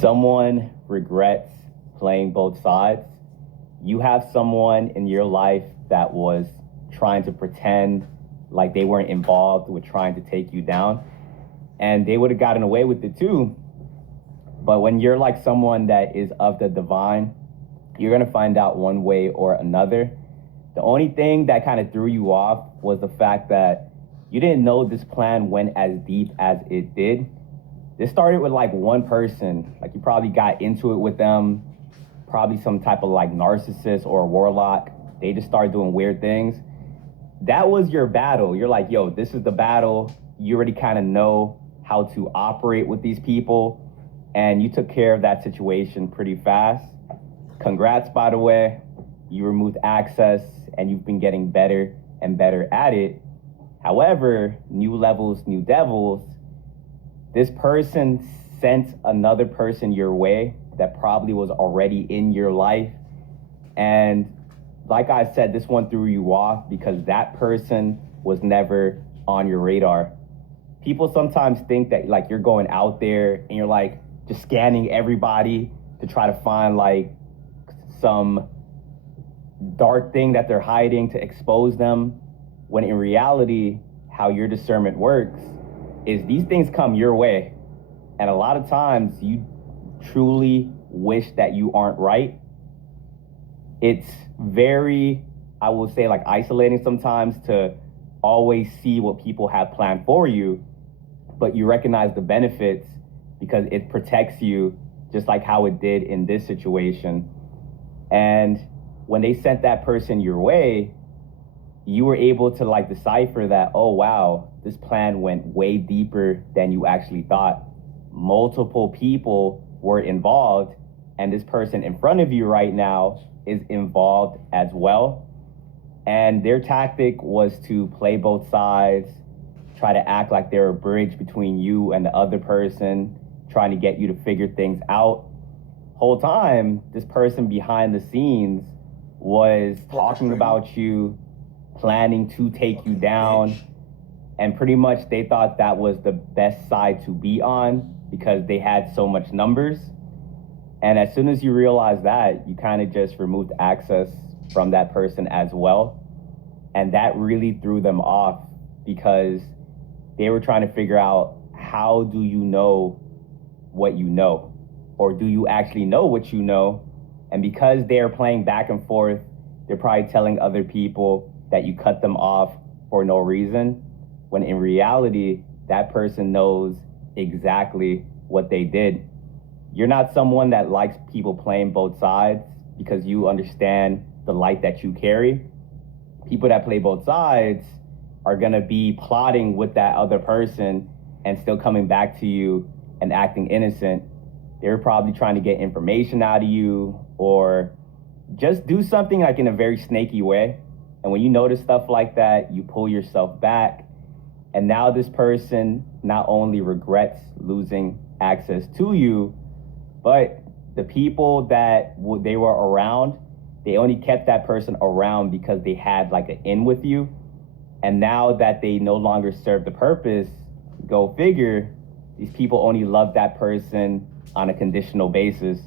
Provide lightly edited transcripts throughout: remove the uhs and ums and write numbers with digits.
someone regrets playing both sides, you have someone in your life that was trying to pretend like they weren't involved with trying to take you down, and they would have gotten away with it too. But when you're like someone that is of the divine, you're going to find out one way or another. The only thing that kind of threw you off was the fact that you didn't know this plan went as deep as it did. This started with like one person. Like, you probably got into it with them, probably some type of like narcissist or a warlock. They just started doing weird things. That was your battle. You're like, yo, this is the battle. You already kind of know how to operate with these people, and you took care of that situation pretty fast. Congrats, by the way. You removed access, and you've been getting better and better at it. However, new levels, new devils. This person sent another person your way that probably was already in your life. And like I said, this one threw you off because that person was never on your radar. People sometimes think that like you're going out there and you're like just scanning everybody to try to find like some dark thing that they're hiding to expose them, when in reality, how your discernment works is these things come your way. And a lot of times you truly wish that you aren't right. It's very, I will say, like isolating sometimes to always see what people have planned for you, but you recognize the benefits because it protects you, just like how it did in this situation. And when they sent that person your way, you were able to like decipher that, oh wow, this plan went way deeper than you actually thought. Multiple people were involved, and this person in front of you right now is involved as well. And their tactic was to play both sides, try to act like they're a bridge between you and the other person, trying to get you to figure things out. Whole time, this person behind the scenes was talking about you, planning to take you down, and pretty much they thought that was the best side to be on because they had so much numbers. And as soon as you realize that, you kind of just removed access from that person as well. And that really threw them off because they were trying to figure out, how do you know what you know? Or do you actually know what you know? And because they're playing back and forth, they're probably telling other people that you cut them off for no reason, when in reality, that person knows exactly what they did. You're not someone that likes people playing both sides because you understand the light that you carry. People that play both sides are gonna be plotting with that other person and still coming back to you and acting innocent. They're probably trying to get information out of you or just do something like in a very snaky way. And when you notice stuff like that, you pull yourself back. And now this person not only regrets losing access to you, but the people that they were around, they only kept that person around because they had like an in with you. And now that they no longer serve the purpose, go figure, these people only love that person on a conditional basis.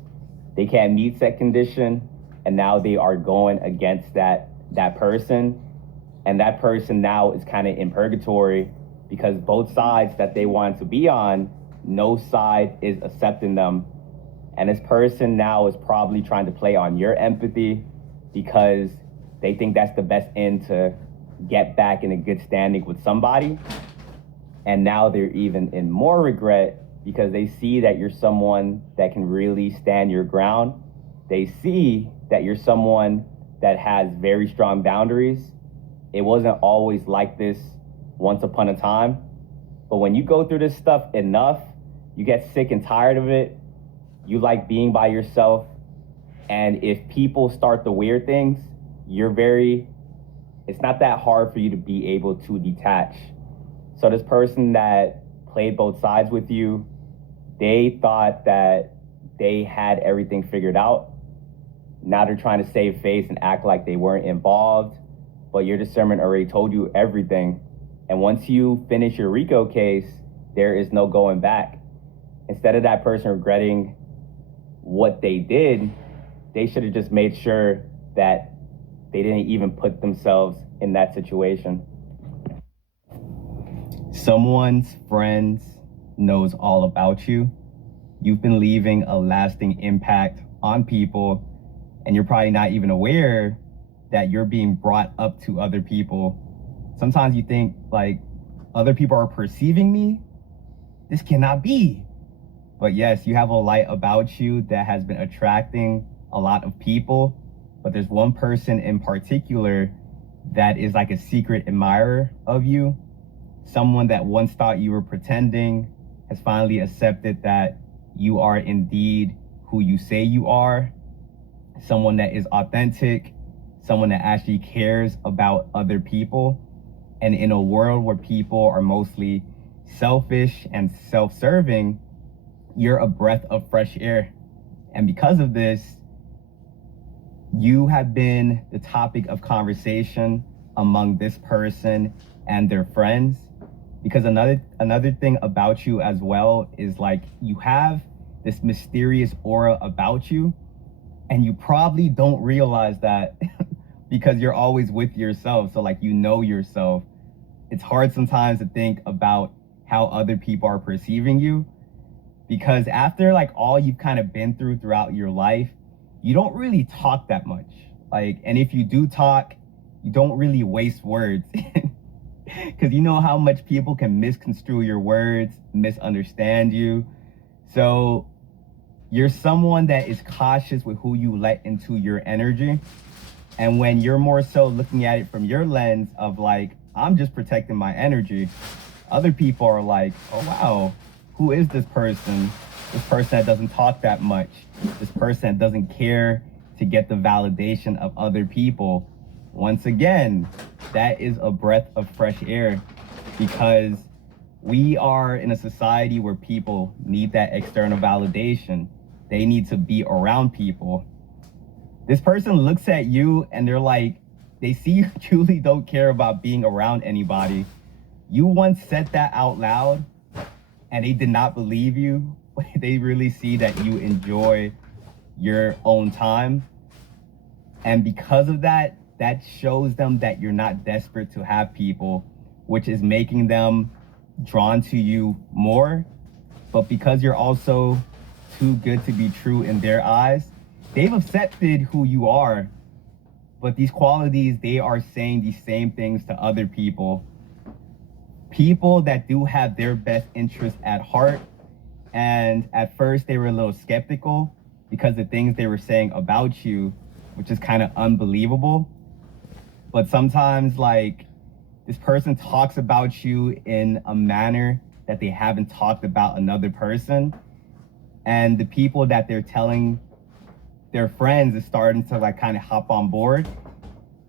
They can't meet that condition, and now they are going against that person. And that person now is kind of in purgatory because both sides that they wanted to be on, no side is accepting them. And this person now is probably trying to play on your empathy because they think that's the best end to get back in a good standing with somebody. And now they're even in more regret because they see that you're someone that can really stand your ground. They see that you're someone that has very strong boundaries. It wasn't always like this once upon a time. But when you go through this stuff enough, you get sick and tired of it. You like being by yourself. And if people start the weird things, it's not that hard for you to be able to detach. So this person that played both sides with you, they thought that they had everything figured out. Now they're trying to save face and act like they weren't involved, but your discernment already told you everything. And once you finish your RICO case, there is no going back. Instead of that person regretting what they did, they should have just made sure that they didn't even put themselves in that situation. Someone's friends knows all about you. You've been leaving a lasting impact on people, and you're probably not even aware that you're being brought up to other people. Sometimes you think like other people are perceiving me. This cannot be. But yes, you have a light about you that has been attracting a lot of people. But there's one person in particular that is like a secret admirer of you. Someone that once thought you were pretending has finally accepted that you are indeed who you say you are. Someone that is authentic, someone that actually cares about other people. And in a world where people are mostly selfish and self-serving, you're a breath of fresh air. And because of this, you have been the topic of conversation among this person and their friends. Because another thing about you as well is like you have this mysterious aura about you, and you probably don't realize that because you're always with yourself. So like, you know yourself. It's hard sometimes to think about how other people are perceiving you, because after like all you've kind of been through throughout your life, you don't really talk that much. Like, and if you do talk, you don't really waste words. Because you know how much people can misconstrue your words, misunderstand you. So you're someone that is cautious with who you let into your energy. And when you're more so looking at it from your lens of like, I'm just protecting my energy, other people are like, oh wow, who is this person? This person that doesn't talk that much. This person that doesn't care to get the validation of other people. Once again, that is a breath of fresh air, because we are in a society where people need that external validation. They need to be around people. This person looks at you and they're like, they see you truly don't care about being around anybody. You once said that out loud and they did not believe you. They really see that you enjoy your own time. And because of that, that shows them that you're not desperate to have people, which is making them drawn to you more. But because you're also too good to be true in their eyes, they've accepted who you are. But these qualities, they are saying these same things to other people. People that do have their best interest at heart. And at first they were a little skeptical because the things they were saying about you, which is kind of unbelievable. But sometimes like this person talks about you in a manner that they haven't talked about another person. And the people that they're telling their friends is starting to like kind of hop on board.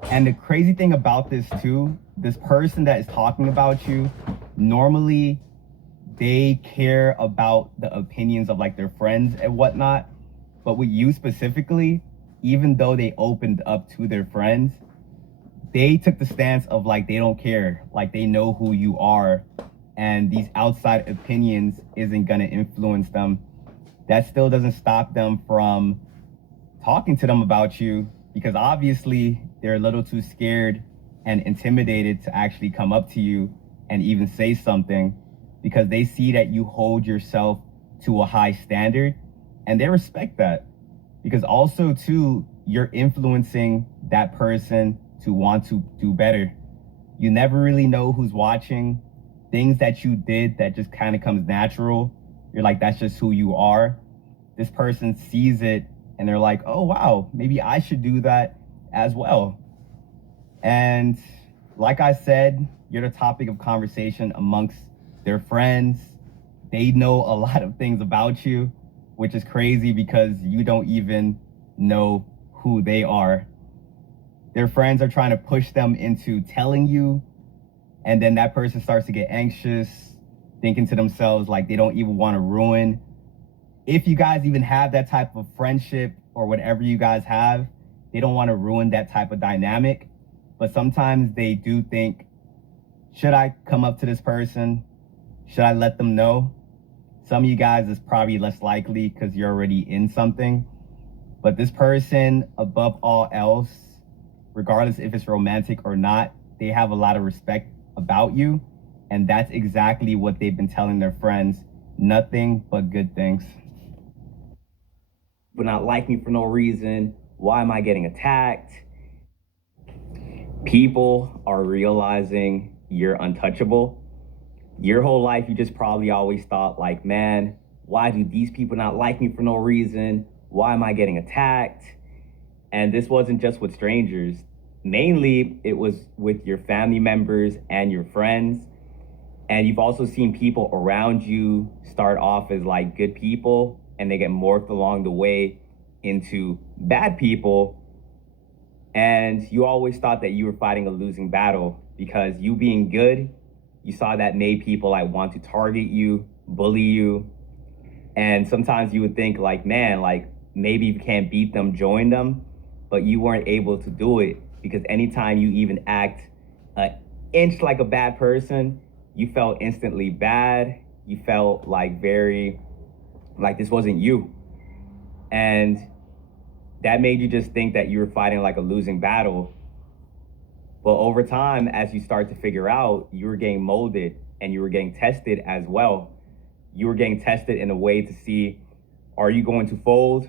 And the crazy thing about this too, this person that is talking about you, normally they care about the opinions of like their friends and whatnot. But with you specifically, even though they opened up to their friends, they took the stance of like, they don't care. Like, they know who you are, and these outside opinions isn't gonna influence them. That still doesn't stop them from talking to them about you, because obviously they're a little too scared and intimidated to actually come up to you and even say something, because they see that you hold yourself to a high standard, and they respect that. Because also too, you're influencing that person to want to do better. You never really know who's watching. Things that you did that just kind of comes natural, you're like, that's just who you are. This person sees it and they're like, oh wow, maybe I should do that as well. And like I said, you're the topic of conversation amongst their friends. They know a lot of things about you, which is crazy because you don't even know who they are. Their friends are trying to push them into telling you, and then that person starts to get anxious, thinking to themselves like they don't even want to ruin. If you guys even have that type of friendship or whatever you guys have, they don't want to ruin that type of dynamic. But sometimes they do think, should I come up to this person? Should I let them know? Some of you guys is probably less likely because you're already in something. But this person, above all else, regardless if it's romantic or not, they have a lot of respect about you. And that's exactly what they've been telling their friends. Nothing but good things. But not like me for no reason. Why am I getting attacked? People are realizing you're untouchable. Your whole life, you just probably always thought, like, man, why do these people not like me for no reason? Why am I getting attacked? And this wasn't just with strangers. Mainly, it was with your family members and your friends. And you've also seen people around you start off as like good people and they get morphed along the way into bad people. And you always thought that you were fighting a losing battle because you being good, you saw that made people like want to target you, bully you. And sometimes you would think like, man, like maybe if you can't beat them, join them. But you weren't able to do it because anytime you even act an inch like a bad person, you felt instantly bad. You felt like very, like this wasn't you. And that made you just think that you were fighting like a losing battle. But over time, as you start to figure out, you were getting molded and you were getting tested as well. You were getting tested in a way to see, are you going to fold?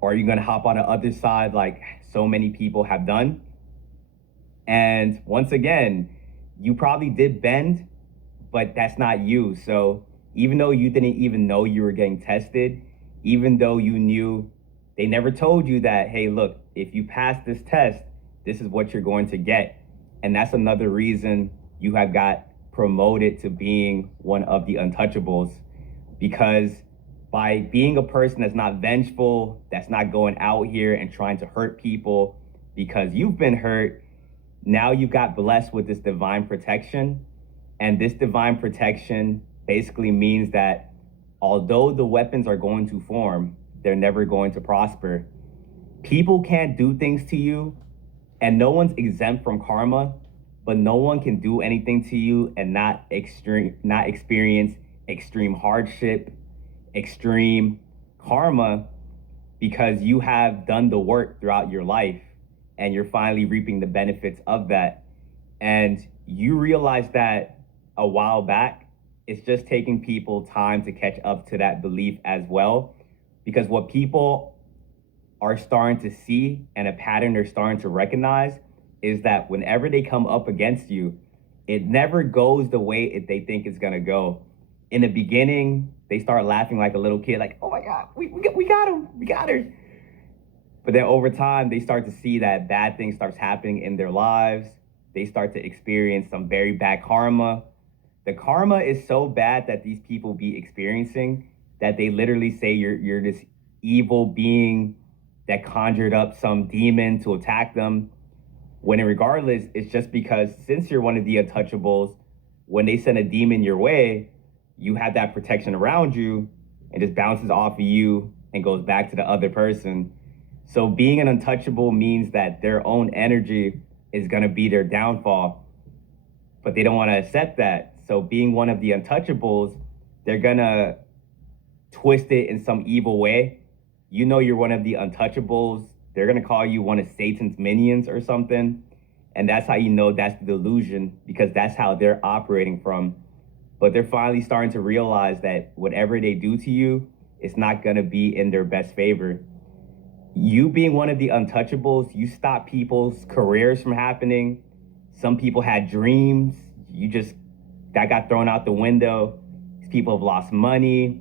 Or are you going to hop on the other side like so many people have done? And once again, you probably did bend, but that's not you. So even though you didn't even know you were getting tested, even though you knew they never told you that, hey, look, if you pass this test, this is what you're going to get. And that's another reason you have got promoted to being one of the untouchables, because by being a person that's not vengeful, that's not going out here and trying to hurt people because you've been hurt, now you got blessed with this divine protection. And this divine protection basically means that although the weapons are going to form, they're never going to prosper. People can't do things to you, and no one's exempt from karma, but no one can do anything to you and not experience extreme hardship, extreme karma, because you have done the work throughout your life and you're finally reaping the benefits of that. And you realize that a while back. It's just taking people time to catch up to that belief as well. Because what people are starting to see and a pattern they're starting to recognize is that whenever they come up against you, it never goes the way they think it's gonna go. In the beginning, they start laughing like a little kid, like, oh my God, we got him, we got her. But then over time, they start to see that bad things starts happening in their lives. They start to experience some very bad karma. The karma is so bad that these people be experiencing that they literally say you're this evil being that conjured up some demon to attack them. When regardless, it's just because since you're one of the untouchables, when they send a demon your way, you have that protection around you and just bounces off of you and goes back to the other person. So being an untouchable means that their own energy is going to be their downfall, but they don't want to accept that. So being one of the untouchables, they're going to twist it in some evil way. You know you're one of the untouchables. They're going to call you one of Satan's minions or something. And that's how you know that's the delusion, because that's how they're operating from. But they're finally starting to realize that whatever they do to you, it's not going to be in their best favor. You being one of the untouchables, you stop people's careers from happening. Some people had dreams. That got thrown out the window. People have lost money,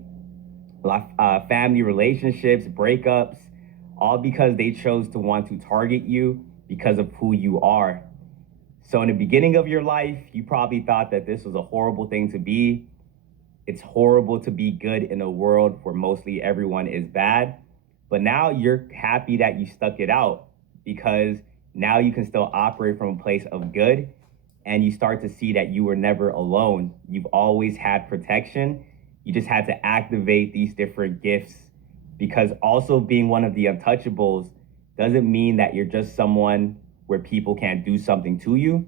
family relationships, breakups, all because they chose to want to target you because of who you are. So in the beginning of your life, you probably thought that this was a horrible thing to be. It's horrible to be good in a world where mostly everyone is bad. But now you're happy that you stuck it out, because now you can still operate from a place of good, and you start to see that you were never alone. You've always had protection. You just had to activate these different gifts, because also being one of the untouchables doesn't mean that you're just someone where people can't do something to you.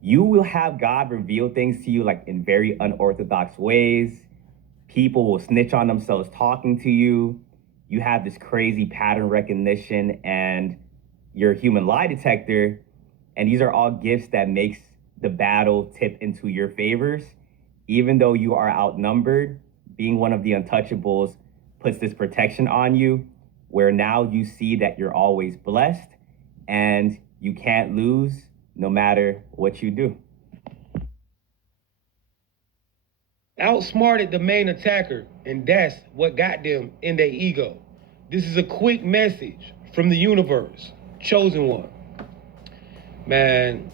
You will have God reveal things to you like in very unorthodox ways. People will snitch on themselves talking to you. You have this crazy pattern recognition and your human lie detector. And these are all gifts that makes the battle tip into your favors. Even though you are outnumbered, being one of the untouchables puts this protection on you where now you see that you're always blessed and you can't lose no matter what you do. Outsmarted the main attacker, and that's what got them in their ego. This is a quick message from the universe. Chosen one. Man,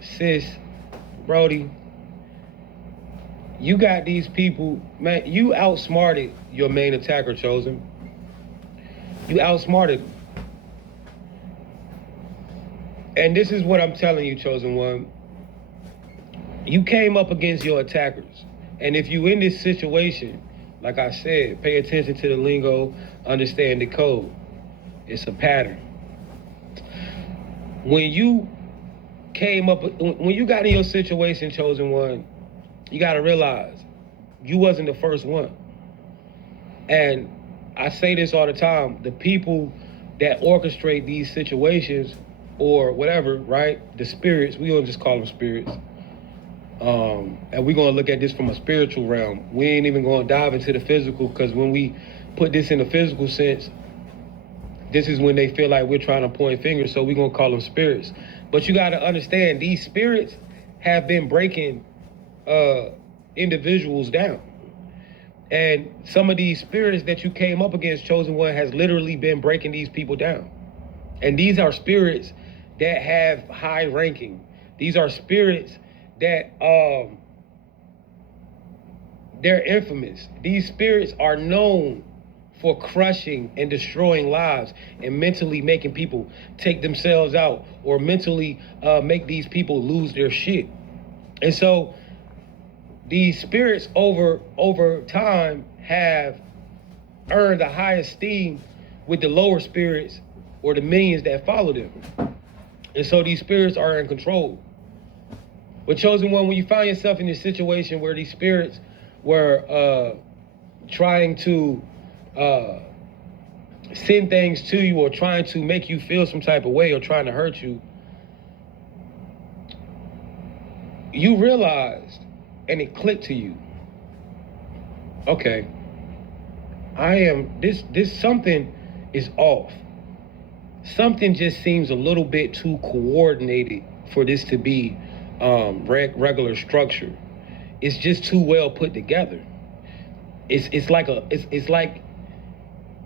sis, Brody, you got these people, man, you outsmarted your main attacker, Chosen. You outsmarted them. And this is what I'm telling you, Chosen one. You came up against your attackers. And if you in this situation, like I said, pay attention to the lingo, understand the code. It's a pattern. When you got in your situation, Chosen one, you gotta realize you wasn't the first one. And I say this all the time, the people that orchestrate these situations or whatever, right? The spirits, we don't just call them spirits. And we're gonna look at this from a spiritual realm. We ain't even gonna dive into the physical, because when we put this in the physical sense, this is when they feel like we're trying to point fingers, so we're gonna call them spirits. But you gotta understand, these spirits have been breaking individuals down. And some of these spirits that you came up against, Chosen One, has literally been breaking these people down. And these are spirits that have high ranking. These are spirits that they're infamous. These spirits are known for crushing and destroying lives and mentally making people take themselves out, or mentally make these people lose their shit. And so these spirits over time have earned a high esteem with the lower spirits or the minions that follow them. And so these spirits are in control. But Chosen One, when you find yourself in this situation where these spirits were trying to send things to you, or trying to make you feel some type of way, or trying to hurt you, you realized, and it clicked to you, okay, this something is off. Something just seems a little bit too coordinated for this to be regular structure. It's just too well put together. It's like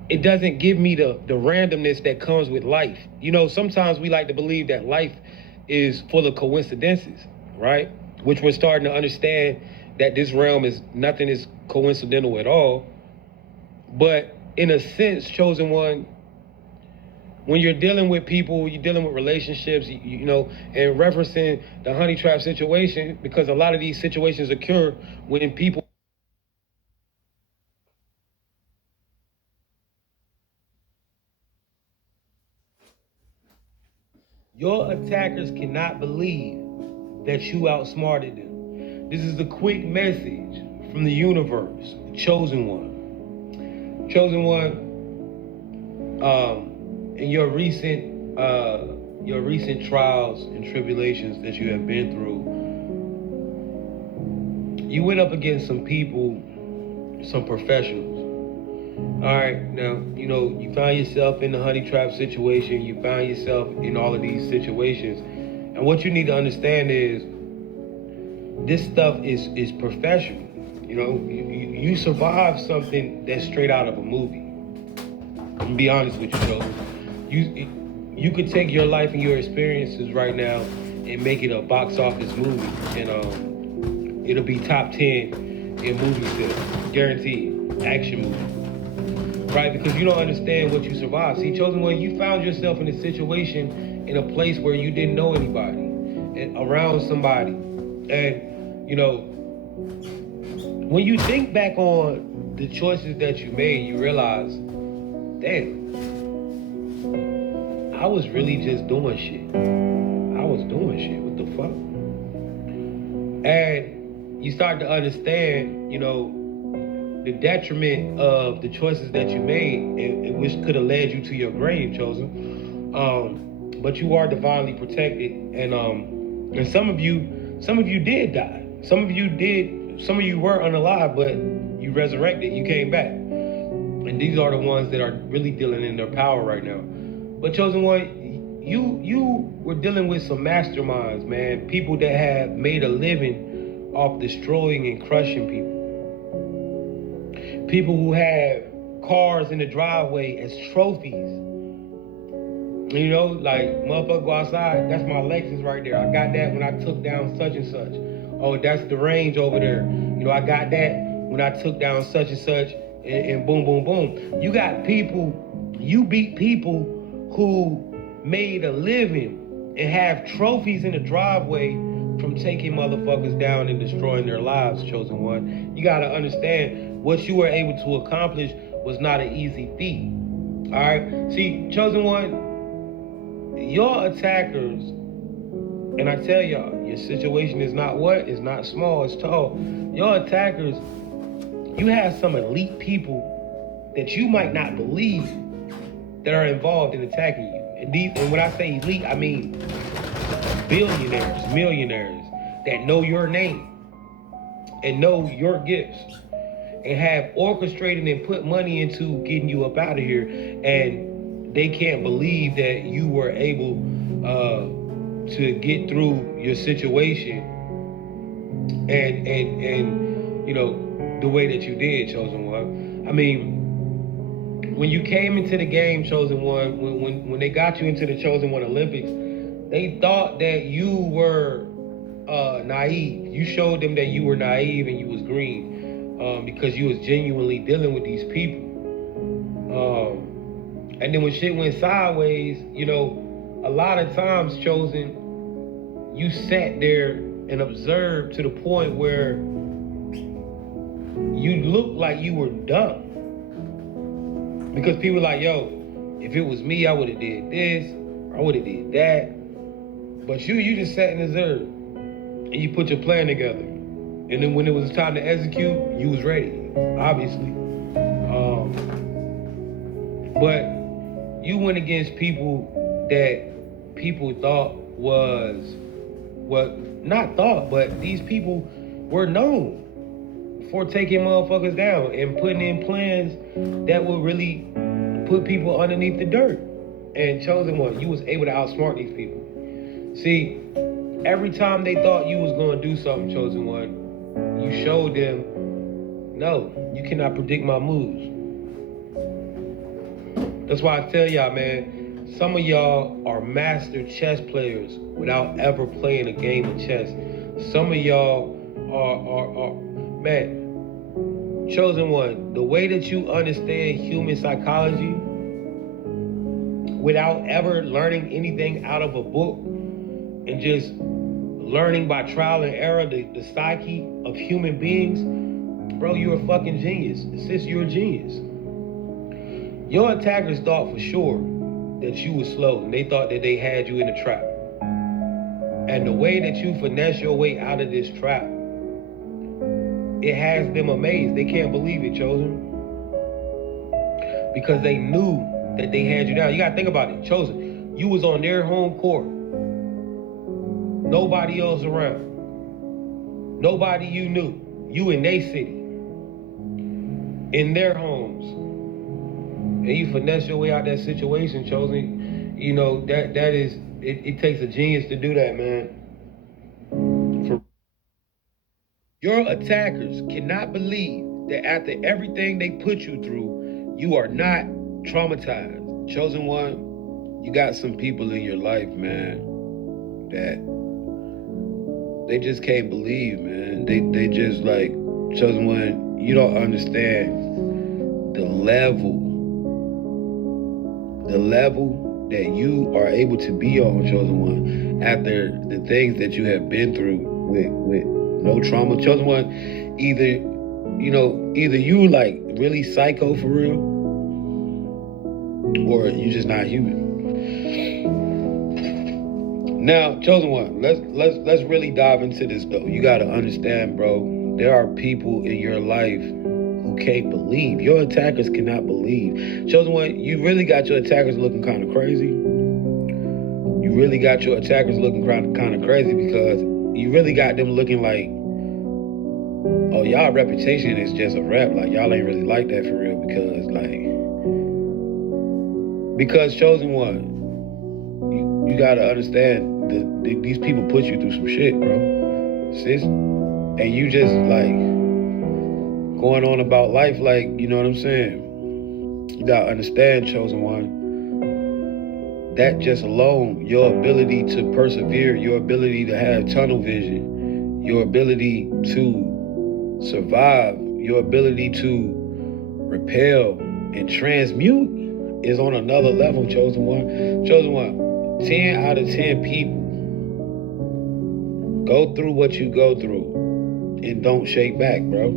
it doesn't give me the randomness that comes with life. You know, sometimes we like to believe that life is full of coincidences, right? Which we're starting to understand that this realm is nothing is coincidental at all. But in a sense, Chosen One, when you're dealing with people, you're dealing with relationships, you know, and referencing the honey trap situation, because a lot of these situations occur when people. Your attackers cannot believe that you outsmarted them. This is a quick message from the universe, Chosen One. Chosen One, in your recent trials and tribulations that you have been through, you went up against some people, some professionals. All right, now, you know, you found yourself in the honey trap situation, you found yourself in all of these situations. And what you need to understand is this stuff is professional. You know, you survived something that's straight out of a movie. I'm be honest with you, though. You could take your life and your experiences right now and make it a box office movie, and it'll be top 10 in movie sales, guaranteed. Action movie, right? Because you don't understand what you survived. See, Chosen One, you found yourself in a situation, in a place where you didn't know anybody, and around somebody, and you know, when you think back on the choices that you made, you realize, damn, I was really just doing shit. I was doing shit. What the fuck? And you start to understand, you know, the detriment of the choices that you made, and which could have led you to your grave, chosen. But you are divinely protected, and some of you did die. Some of you were unalive, but you resurrected. You came back, and these are the ones that are really dealing in their power right now. But chosen one, you were dealing with some masterminds, man. People that have made a living off destroying and crushing people. People who have cars in the driveway as trophies. You know, like, motherfucker go outside, that's my Lexus right there. I got that when I took down such and such. Oh, that's the Range over there. You know, I got that when I took down such and such, and boom, boom, boom. You got people, you beat people who made a living and have trophies in the driveway from taking motherfuckers down and destroying their lives, chosen one. You gotta understand, what you were able to accomplish was not an easy feat. All right? See, chosen one, your attackers, and I tell y'all, your situation is not what? It's not small, it's tall. Your attackers, you have some elite people that you might not believe that are involved in attacking you. And when I say elite, I mean billionaires, millionaires that know your name and know your gifts and have orchestrated and put money into getting you up out of here, and they can't believe that you were able to get through your situation and you know, the way that you did, chosen one. I mean, when you came into the game, chosen one, when they got you into the chosen one Olympics, they thought that you were naive. You showed them that you were naive and you was green, because you was genuinely dealing with these people. And then when shit went sideways, you know, a lot of times, chosen, you sat there and observed to the point where you looked like you were dumb. Because people like, yo, if it was me, I would have did this, or I would have did that. But you just sat and observed, and you put your plan together. And then when it was time to execute, you was ready, obviously. But you went against people that people thought was, well, not thought, but these people were known for taking motherfuckers down and putting in plans that would really put people underneath the dirt. And chosen one, you was able to outsmart these people. See, every time they thought you was gonna do something, chosen one, you showed them, no, you cannot predict my moves. That's why I tell y'all, man, some of y'all are master chess players without ever playing a game of chess. Some of y'all are man, chosen one, the way that you understand human psychology without ever learning anything out of a book and just learning by trial and error the psyche of human beings, bro, you're a fucking genius. Sis, you're a genius. Your attackers thought for sure that you were slow, and they thought that they had you in a trap. And the way that you finesse your way out of this trap, it has them amazed. They can't believe it, chosen. Because they knew that they had you down. You gotta think about it, chosen. You was on their home court. Nobody else around. Nobody you knew. You in their city. In their homes. And you finesse your way out that situation, chosen. You know, that is, it takes a genius to do that, man. Your attackers cannot believe that after everything they put you through, you are not traumatized. Chosen one, you got some people in your life, man, that they just can't believe, man. They just like, chosen one, you don't understand the level that you are able to be on, chosen one, after the things that you have been through with no trauma. Chosen one, either you like really psycho for real, or you just not human. Now, chosen one, let's really dive into this though. You gotta understand, bro, there are people in your life who can't believe. Your attackers cannot believe. Chosen One, you really got your attackers looking kind of crazy. You really got your attackers looking kind of crazy because you really got them looking like, oh, y'all reputation is just a rap. Like, y'all ain't really like that for real because Chosen One, you gotta understand that these people put you through some shit, bro. Sis. And you just like going on about life like, you know what I'm saying? You gotta understand, Chosen One, that just alone, your ability to persevere, your ability to have tunnel vision, your ability to survive, your ability to repel and transmute is on another level, Chosen One. Chosen One, 10 out of 10 people go through what you go through and don't shake back, bro.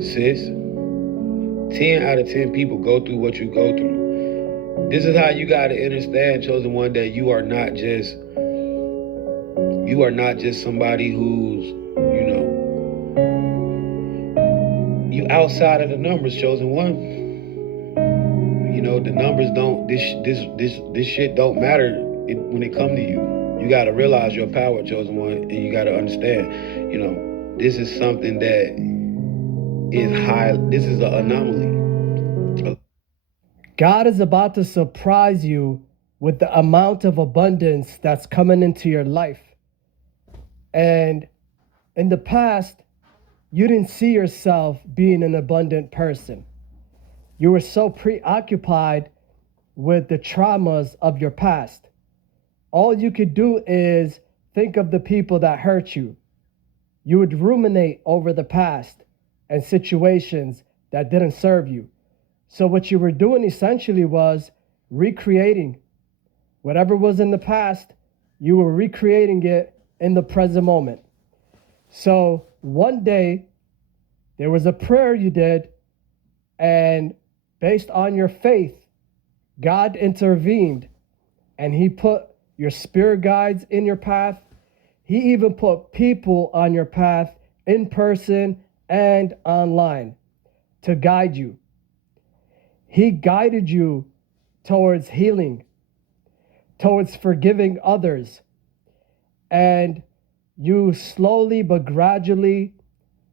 Sis, 10 out of 10 people go through what you go through. This is how you gotta understand, Chosen One, that you are not just somebody who's, you outside of the numbers, Chosen One. The numbers don't. This shit don't matter when it come to you. You gotta realize your power, Chosen One, and you gotta understand. This is something that is high. This is an anomaly. God is about to surprise you with the amount of abundance that's coming into your life. And in the past, you didn't see yourself being an abundant person. You were so preoccupied with the traumas of your past. All you could do is think of the people that hurt you. You would ruminate over the past and situations that didn't serve you. So what you were doing essentially was recreating whatever was in the past. You were recreating it in the present moment. So one day there was a prayer you did, and based on your faith, God intervened and he put your spirit guides in your path. He even put people on your path in person and online to guide you. He guided you towards healing, towards forgiving others, and you slowly but gradually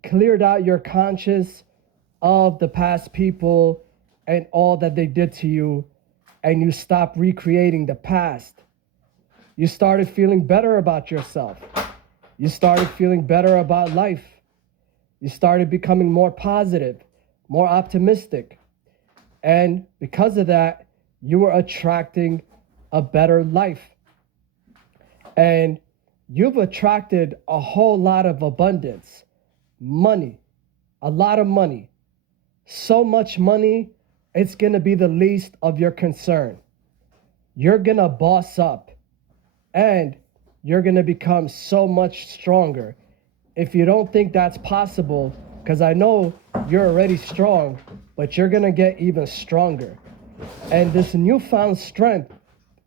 cleared out your conscience of the past people and all that they did to you, and you stopped recreating the past. You started feeling better about yourself. You started feeling better about life. You started becoming more positive, more optimistic. And because of that, you were attracting a better life. And you've attracted a whole lot of abundance, money, a lot of money. So much money, it's going to be the least of your concern. You're going to boss up and you're going to become so much stronger. If you don't think that's possible, because I know you're already strong, but you're going to get even stronger. And this newfound strength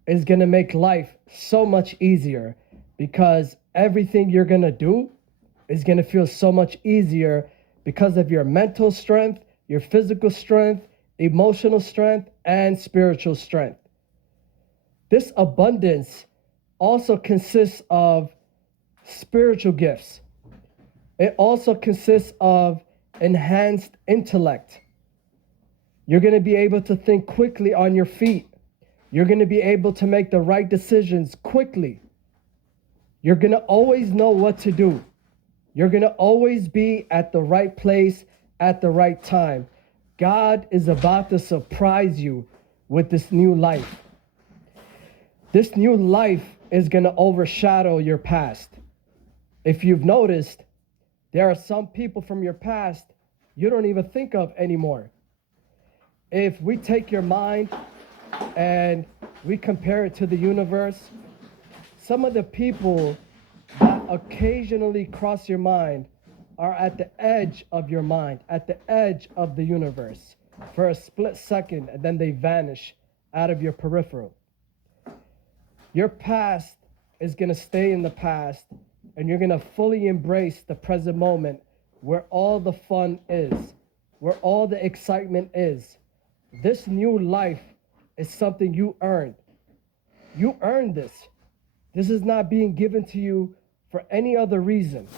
is going to make life so much easier, because everything you're going to do is going to feel so much easier because of your mental strength, your physical strength, emotional strength, and spiritual strength. This abundance also consists of spiritual gifts. It also consists of enhanced intellect. You're going to be able to think quickly on your feet. You're going to be able to make the right decisions quickly. You're going to always know what to do. You're going to always be at the right place at the right time. God is about to surprise you with this new life. This new life is going to overshadow your past. If you've noticed, there are some people from your past you don't even think of anymore. If we take your mind and we compare it to the universe, some of the people that occasionally cross your mind are at the edge of your mind, at the edge of the universe for a split second, and then they vanish out of your peripheral. Your past is going to stay in the past, and you're going to fully embrace the present moment where all the fun is. where all the excitement is. This new life is something you earned. You earned this. This is not being given to you for any other reason.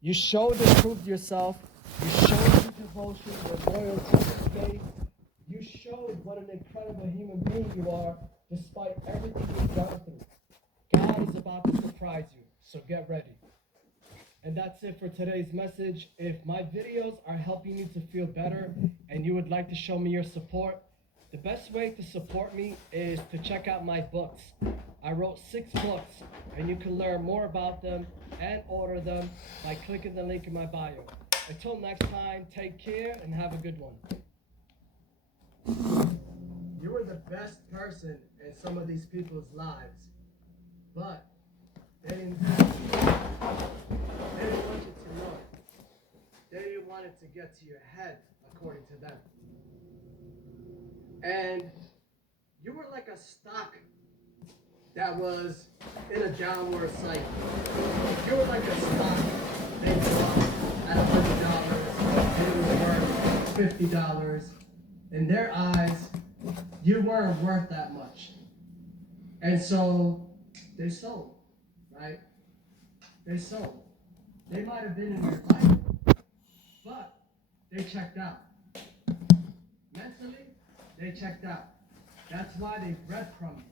You showed and proved yourself. You showed your devotion, your loyalty, your faith. You showed what an incredible human being you are despite everything you've gone through. God is about to surprise you, so get ready. And that's it for today's message. If my videos are helping you to feel better and you would like to show me your support, the best way to support me is to check out my books. I wrote 6 books, and you can learn more about them and order them by clicking the link in my bio. Until next time, take care and have a good one. You were the best person in some of these people's lives, but they didn't want you to know. They didn't want it to get to your head, according to them. And you were like a stock that was in a downward cycle. You were like a stock they bought at $100 and it was worth $50. In their eyes, you weren't worth that much. And so they sold, right? They sold. They might have been in your life, but they checked out. Mentally, they checked out. That's why they breadcrumbed you.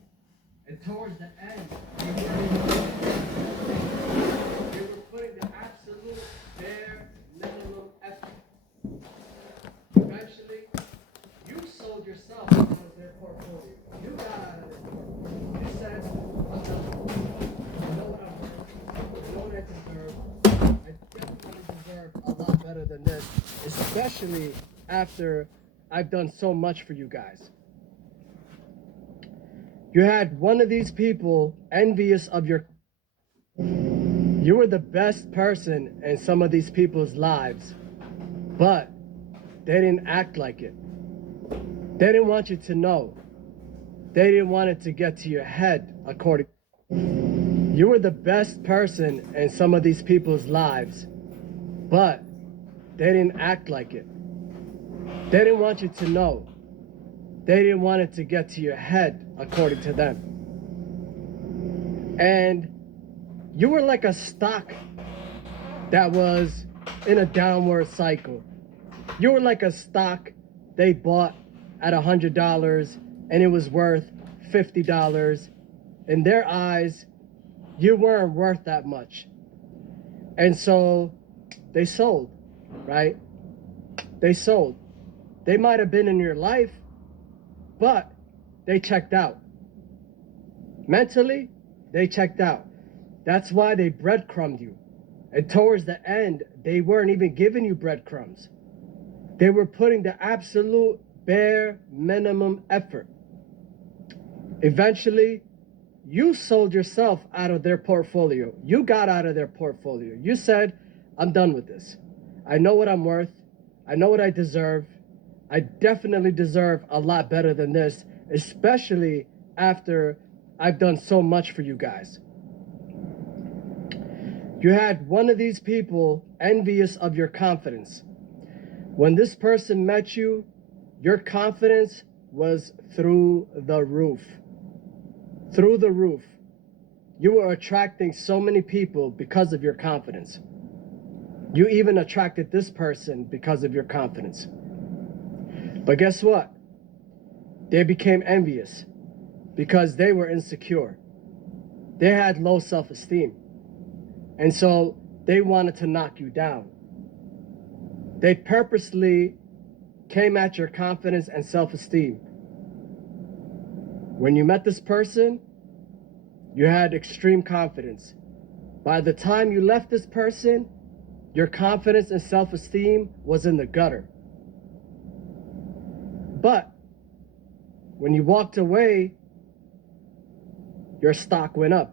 And towards the end, they were putting the absolute bare minimum effort. Eventually, you sold yourself out of their portfolio. You got out of their portfolio. You said, I'm done. I know what I'm worth. I know what I deserve. I definitely deserve a lot better than this, especially after I've done so much for you guys. You had one of these people envious of your... You were the best person in some of these people's lives, but they didn't act like it. They didn't want you to know. They didn't want it to get to your head, according... You were the best person in some of these people's lives, but they didn't act like it. They didn't want you to know. They didn't want it to get to your head, according to them. And you were like a stock that was in a downward cycle. You were like a stock they bought at $100 and it was worth $50. In their eyes, you weren't worth that much. And so they sold, right? They sold. They might have been in your life, but they checked out. Mentally, they checked out. That's why they breadcrumbed you. And towards the end, they weren't even giving you breadcrumbs. They were putting the absolute bare minimum effort. Eventually, you sold yourself out of their portfolio. You got out of their portfolio. You said, I'm done with this. I know what I'm worth. I know what I deserve. I definitely deserve a lot better than this, especially after I've done so much for you guys. You had one of these people envious of your confidence. When this person met you, your confidence was through the roof. Through the roof. You were attracting so many people because of your confidence. You even attracted this person because of your confidence. But guess what? They became envious because they were insecure. They had low self-esteem. And so they wanted to knock you down. They purposely came at your confidence and self-esteem. When you met this person, you had extreme confidence. By the time you left this person, your confidence and self-esteem was in the gutter. But when you walked away, your stock went up.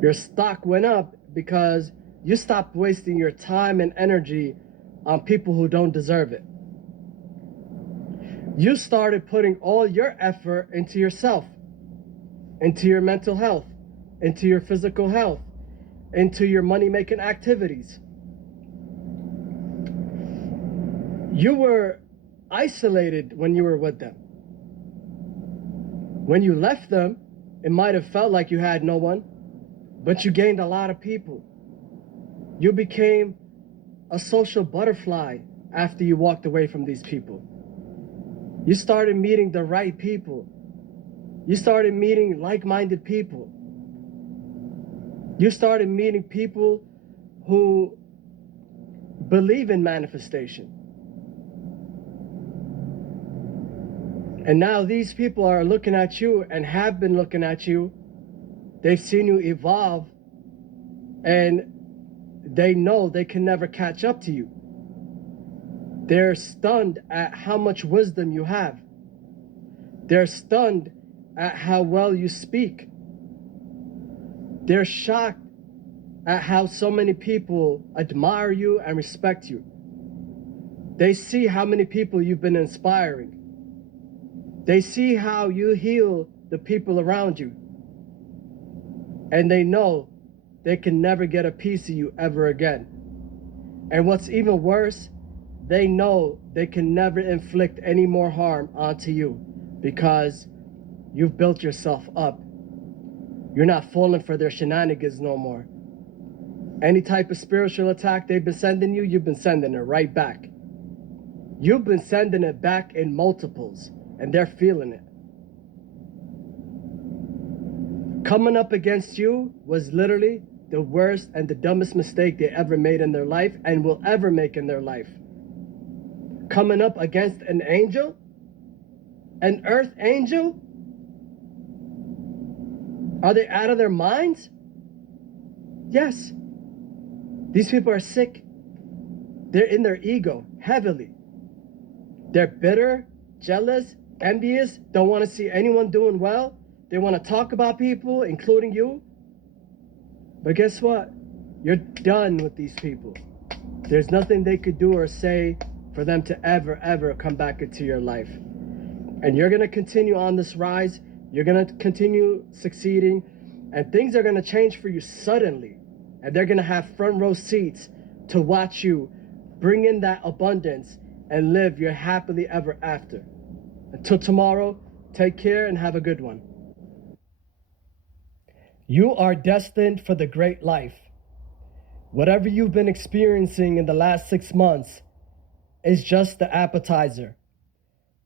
Your stock went up because you stopped wasting your time and energy on people who don't deserve it. You started putting all your effort into yourself, into your mental health, into your physical health, into your money-making activities. You were isolated when you were with them. When you left them, it might have felt like you had no one, but you gained a lot of people. You became a social butterfly after you walked away from these people. You started meeting the right people. You started meeting like-minded people. You started meeting people who believe in manifestation. And now these people are looking at you and have been looking at you. They've seen you evolve, and they know they can never catch up to you. They're stunned at how much wisdom you have. They're stunned at how well you speak. They're shocked at how so many people admire you and respect you. They see how many people you've been inspiring. They see how you heal the people around you. And they know they can never get a piece of you ever again. And what's even worse, they know they can never inflict any more harm onto you because you've built yourself up. You're not falling for their shenanigans no more. Any type of spiritual attack they've been sending you, you've been sending it right back. You've been sending it back in multiples, and they're feeling it. Coming up against you was literally the worst and the dumbest mistake they ever made in their life and will ever make in their life. Coming up against an angel, an earth angel? Are they out of their minds? Yes. These people are sick. They're in their ego heavily. They're bitter, jealous, envious, don't want to see anyone doing well. They want to talk about people, including you. But guess what? You're done with these people. There's nothing they could do or say for them to ever come back into your life. And you're going to continue on this rise. You're going to continue succeeding. And things are going to change for you suddenly. And they're going to have front row seats to watch you bring in that abundance and live your happily ever after. Until tomorrow, take care and have a good one. You are destined for the great life. Whatever you've been experiencing in the last 6 months is just the appetizer.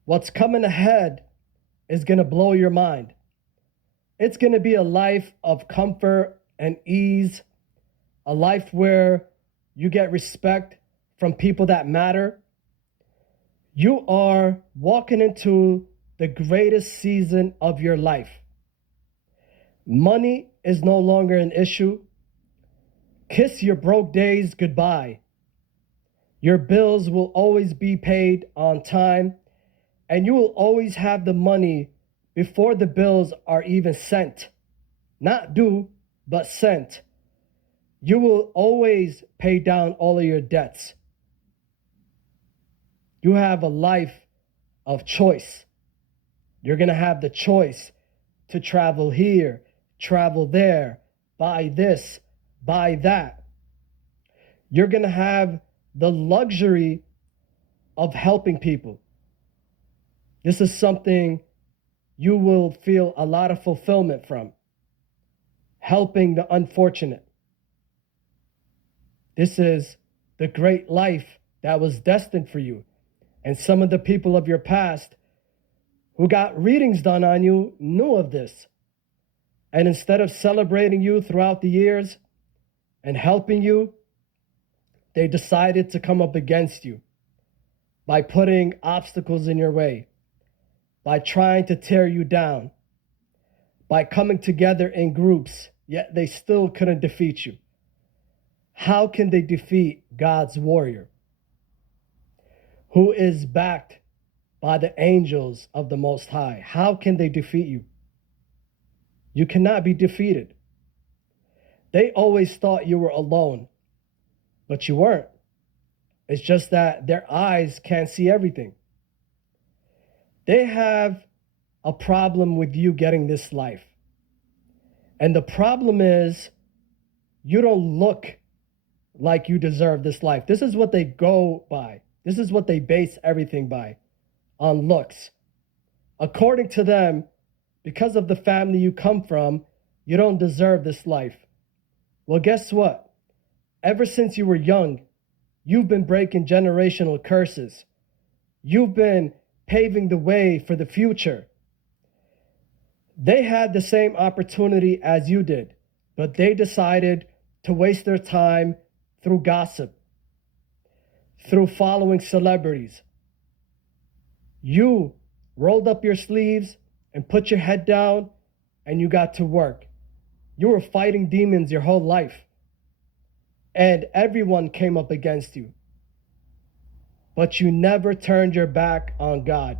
What's coming ahead is going to blow your mind. It's going to be a life of comfort and ease, a life where you get respect from people that matter. You are walking into the greatest season of your life. Money is no longer an issue. Kiss your broke days goodbye. Your bills will always be paid on time, and you will always have the money before the bills are even sent. Not due, but sent. You will always pay down all of your debts. You have a life of choice. You're going to have the choice to travel here, travel there, buy this, buy that. You're going to have the luxury of helping people. This is something you will feel a lot of fulfillment from. Helping the unfortunate. This is the great life that was destined for you. And some of the people of your past who got readings done on you knew of this. And instead of celebrating you throughout the years and helping you, they decided to come up against you by putting obstacles in your way, by trying to tear you down, by coming together in groups, yet they still couldn't defeat you. How can they defeat God's warrior, who is backed by the angels of the Most High? How can they defeat you? You cannot be defeated. They always thought you were alone, but you weren't. It's just that their eyes can't see everything. They have a problem with you getting this life. And the problem is you don't look like you deserve this life. This is what they go by. This is what they base everything by, on looks. According to them, because of the family you come from, you don't deserve this life. Well, guess what? Ever since you were young, you've been breaking generational curses. You've been paving the way for the future. They had the same opportunity as you did, but they decided to waste their time through gossip, through following celebrities. You rolled up your sleeves and put your head down and you got to work. You were fighting demons your whole life, and everyone came up against you. But you never turned your back on God.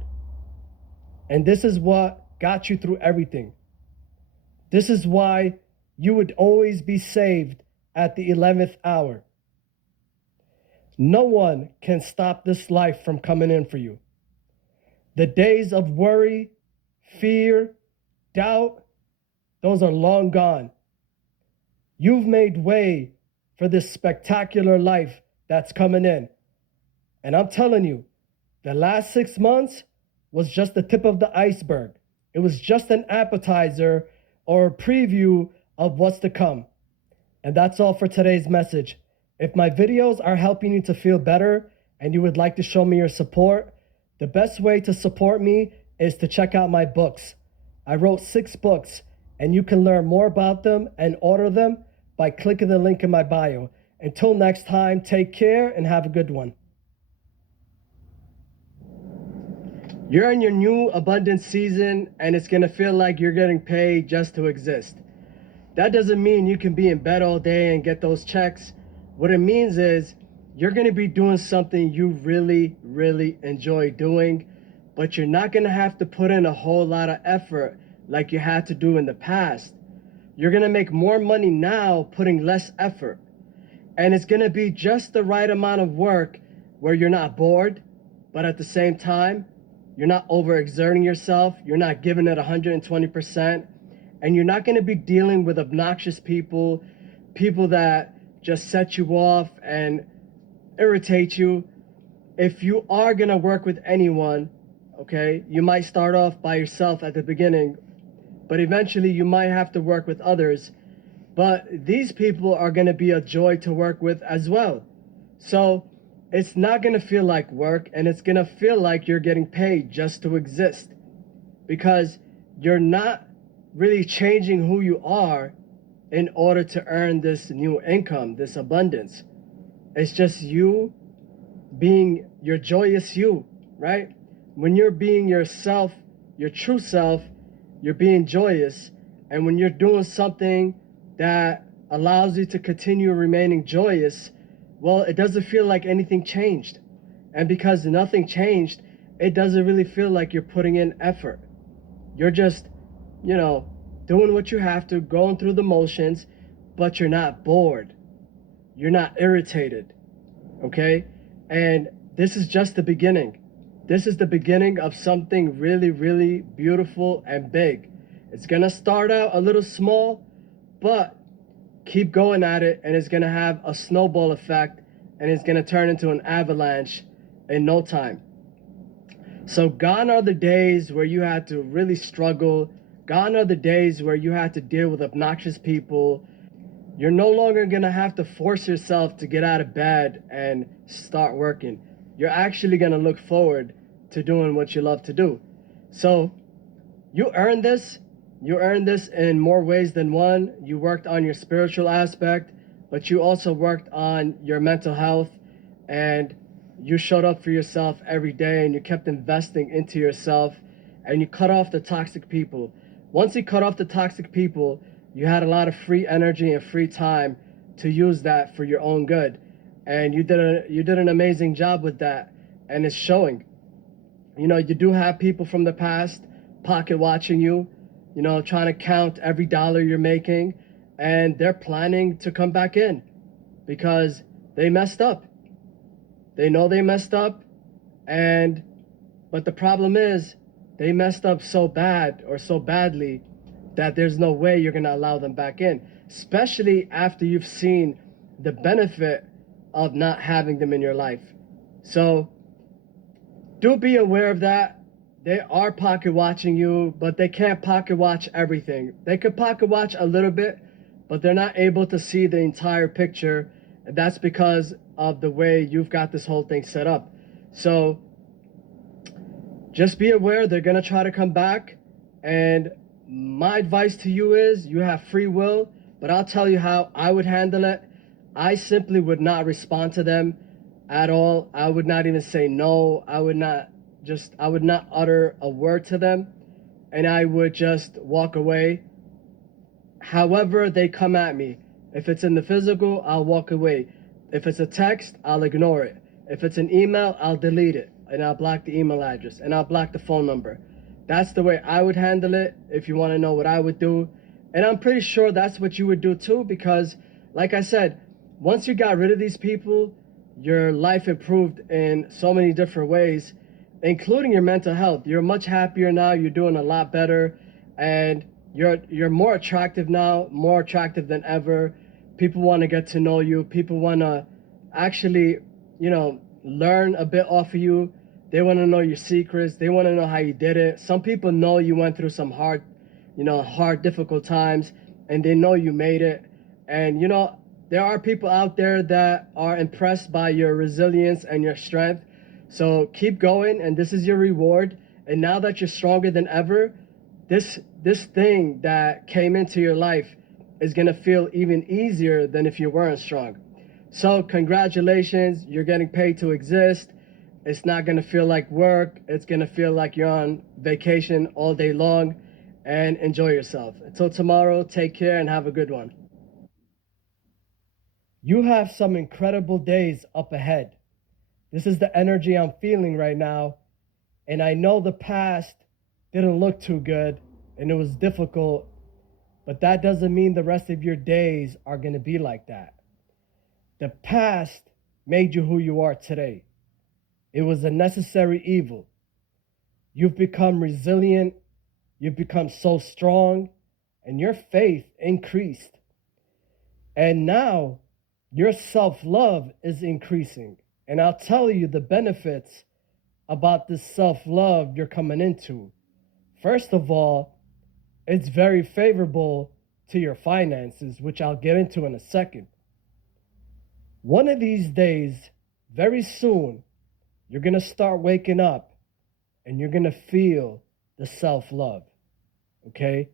And this is what got you through everything. This is why you would always be saved at the 11th hour. No one can stop this life from coming in for you. The days of worry, fear, doubt, those are long gone. You've made way for this spectacular life that's coming in. And I'm telling you, the last 6 months was just the tip of the iceberg. It was just an appetizer or a preview of what's to come. And that's all for today's message. If my videos are helping you to feel better and you would like to show me your support, the best way to support me is to check out my books. I wrote 6 books, and you can learn more about them and order them by clicking the link in my bio. Until next time, take care and have a good one. You're in your new abundance season, and it's going to feel like you're getting paid just to exist. That doesn't mean you can be in bed all day and get those checks. What it means is you're going to be doing something you really, really enjoy doing, but you're not going to have to put in a whole lot of effort like you had to do in the past. You're going to make more money now putting less effort. And it's going to be just the right amount of work where you're not bored, but at the same time, you're not overexerting yourself, you're not giving it 120%, and you're not going to be dealing with obnoxious people, people that just set you off and irritate you. If you are going to work with anyone, okay, you might start off by yourself at the beginning, but eventually you might have to work with others. But these people are going to be a joy to work with as well. So it's not going to feel like work, and it's going to feel like you're getting paid just to exist, because you're not really changing who you are in order to earn this new income, this abundance. It's just you being your joyous you, right? When you're being yourself, your true self, you're being joyous. And when you're doing something that allows you to continue remaining joyous, well, it doesn't feel like anything changed. And because nothing changed, it doesn't really feel like you're putting in effort. You're just, doing what you have to, going through the motions, but you're not bored. You're not irritated, okay? And this is just the beginning. This is the beginning of something really, really beautiful and big. It's gonna start out a little small, but keep going at it, and it's going to have a snowball effect, and it's going to turn into an avalanche in no time. So gone are the days where you had to really struggle. Gone are the days where you had to deal with obnoxious people. You're no longer going to have to force yourself to get out of bed and start working. You're actually going to look forward to doing what you love to do. So you earned this. You earned this in more ways than one. You worked on your spiritual aspect, but you also worked on your mental health, and you showed up for yourself every day, and you kept investing into yourself, and you cut off the toxic people. Once you cut off the toxic people, you had a lot of free energy and free time to use that for your own good. And you did an amazing job with that, and it's showing. You do have people from the past pocket watching you, trying to count every dollar you're making, and they're planning to come back in because they messed up. They know they messed up, but the problem is they messed up so bad or so badly that there's no way you're going to allow them back in, especially after you've seen the benefit of not having them in your life. So do be aware of that. They are pocket watching you, but they can't pocket watch everything. They could pocket watch a little bit, but they're not able to see the entire picture. And that's because of the way you've got this whole thing set up. So just be aware they're going to try to come back. And my advice to you is you have free will, but I'll tell you how I would handle it. I simply would not respond to them at all. I would not even say no. I would not utter a word to them, and I would just walk away. However they come at me, if it's in the physical, I'll walk away. If it's a text, I'll ignore it. If it's an email, I'll delete it, and I'll block the email address, and I'll block the phone number. That's the way I would handle it if you want to know what I would do. And I'm pretty sure that's what you would do too, because like I said, once you got rid of these people, your life improved in so many different ways, including your mental health. You're much happier now. You're doing a lot better, and you're more attractive now, more attractive than ever. People want to get to know you. People want to actually, learn a bit off of you. They want to know your secrets. They want to know how you did it. Some people know you went through some hard, difficult times, and they know you made it. And there are people out there that are impressed by your resilience and your strength. So keep going, and this is your reward. And now that you're stronger than ever, this thing that came into your life is going to feel even easier than if you weren't strong. So congratulations, you're getting paid to exist. It's not going to feel like work. It's going to feel like you're on vacation all day long, and enjoy yourself. Until tomorrow, take care and have a good one. You have some incredible days up ahead. This is the energy I'm feeling right now. And I know the past didn't look too good and it was difficult, but that doesn't mean the rest of your days are going to be like that. The past made you who you are today. It was a necessary evil. You've become resilient. You've become so strong, and your faith increased. And now your self-love is increasing. And I'll tell you the benefits about this self-love you're coming into. First of all, it's very favorable to your finances, which I'll get into in a second. One of these days, very soon, you're going to start waking up and you're going to feel the self-love, okay?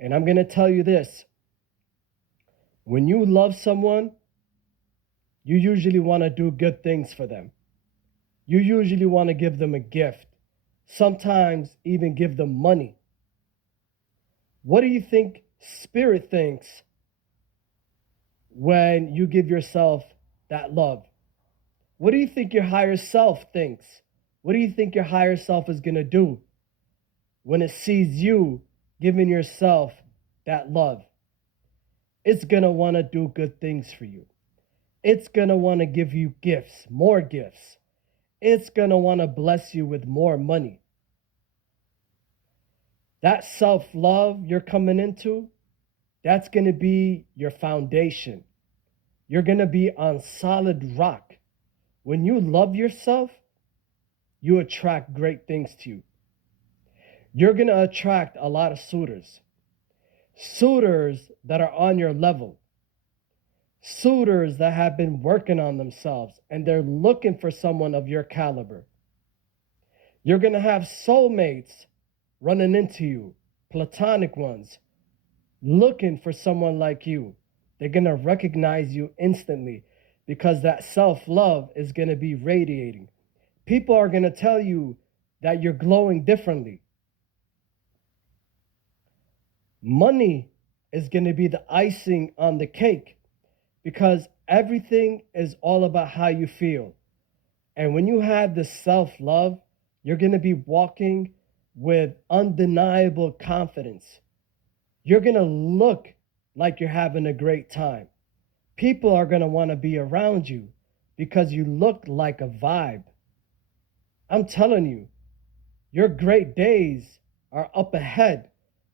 And I'm going to tell you this. When you love someone, you usually want to do good things for them. You usually want to give them a gift, sometimes even give them money. What do you think Spirit thinks when you give yourself that love? What do you think your higher self thinks? What do you think your higher self is going to do when it sees you giving yourself that love? It's going to want to do good things for you. It's going to want to give you gifts, more gifts. It's going to want to bless you with more money. That self-love you're coming into, that's going to be your foundation. You're going to be on solid rock. When you love yourself, you attract great things to you. You're going to attract a lot of suitors. Suitors that are on your level. Suitors that have been working on themselves and they're looking for someone of your caliber. You're going to have soulmates running into you, platonic ones, looking for someone like you. They're going to recognize you instantly because that self-love is going to be radiating. People are going to tell you that you're glowing differently. Money is going to be the icing on the cake because everything is all about how you feel. And when you have this self-love, you're going to be walking with undeniable confidence. You're going to look like you're having a great time. People are going to want to be around you because you look like a vibe. I'm telling you, your great days are up ahead.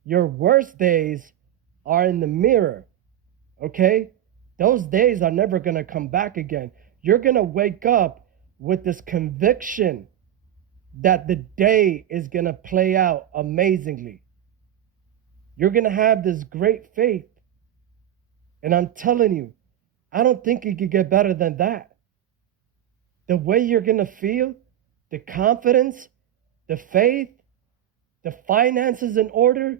Your worst days are in the mirror, okay? Those days are never going to come back again. You're going to wake up with this conviction that the day is going to play out amazingly. You're going to have this great faith. And I'm telling you, I don't think it could get better than that. The way you're going to feel, the confidence, the faith, the finances in order,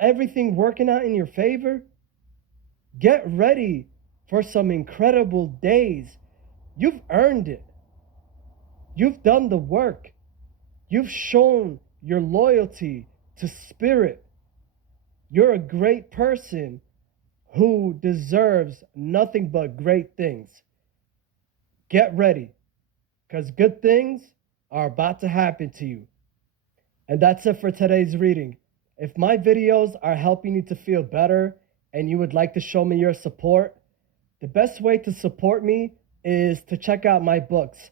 everything working out in your favor. Get ready for some incredible days. You've earned it. You've done the work. You've shown your loyalty to spirit. You're a great person who deserves nothing but great things. Get ready, because good things are about to happen to you. And that's it for today's reading. If my videos are helping you to feel better and you would like to show me your support, the best way to support me is to check out my books.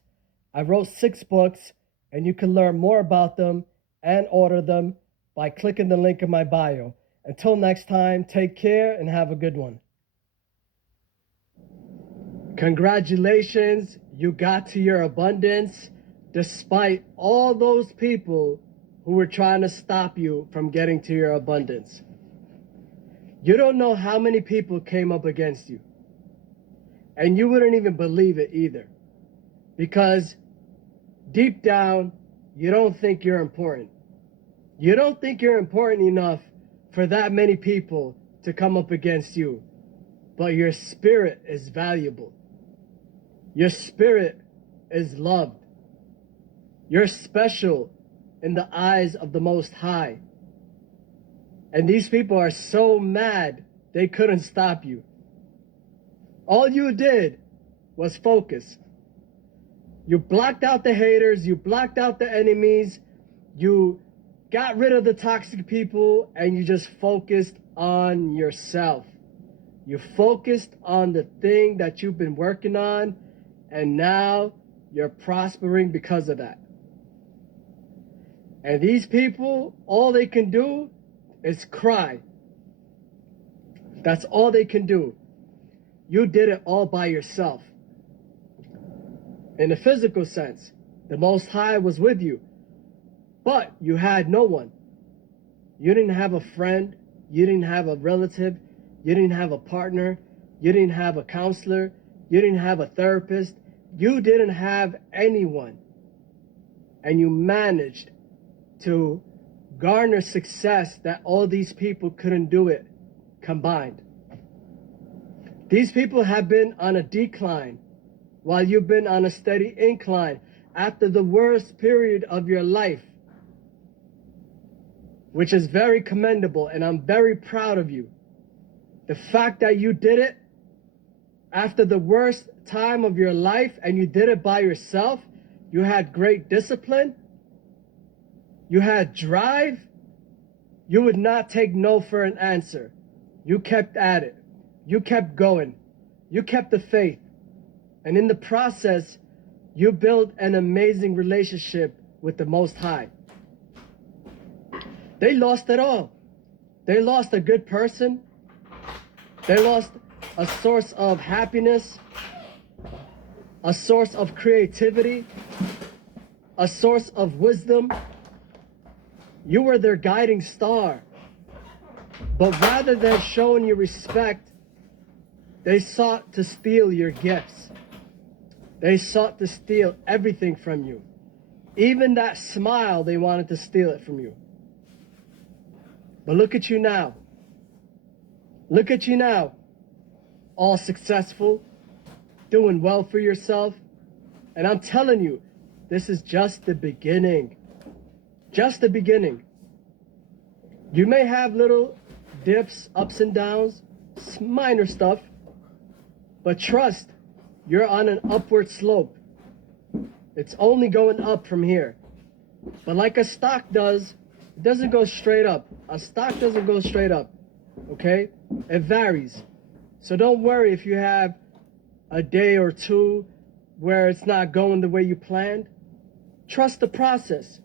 I wrote 6 books, and you can learn more about them and order them by clicking the link in my bio. Until next time, take care and have a good one. Congratulations, you got to your abundance despite all those people who were trying to stop you from getting to your abundance. You don't know how many people came up against you. And you wouldn't even believe it either. Because deep down, you don't think you're important. You don't think you're important enough for that many people to come up against you. But your spirit is valuable. Your spirit is loved. You're special in the eyes of the Most High. And these people are so mad they couldn't stop you. All you did was focus. You blocked out the haters, you blocked out the enemies, you got rid of the toxic people, and you just focused on yourself. You focused on the thing that you've been working on, and now you're prospering because of that. And these people, all they can do is cry. That's all they can do. You did it all by yourself. In the physical sense, the Most High was with you, but you had no one. You didn't have a friend. You didn't have a relative. You didn't have a partner. You didn't have a counselor. You didn't have a therapist. You didn't have anyone. And you managed to garner success that all these people couldn't do it combined. These people have been on a decline while you've been on a steady incline after the worst period of your life, which is very commendable, and I'm very proud of you. The fact that you did it after the worst time of your life and you did it by yourself, you had great discipline, you had drive, you would not take no for an answer. You kept at it. You kept going. You kept the faith. And in the process, you built an amazing relationship with the Most High. They lost it all. They lost a good person. They lost a source of happiness, a source of creativity, a source of wisdom. You were their guiding star. But rather than showing you respect, they sought to steal your gifts. They sought to steal everything from you. Even that smile, they wanted to steal it from you. But look at you now. Look at you now. All successful, doing well for yourself. And I'm telling you, this is just the beginning. Just the beginning. You may have little dips, ups and downs, minor stuff, but trust, you're on an upward slope. It's only going up from here. But like a stock does, it doesn't go straight up. A stock doesn't go straight up, okay? It varies. So don't worry if you have a day or two where it's not going the way you planned. Trust the process.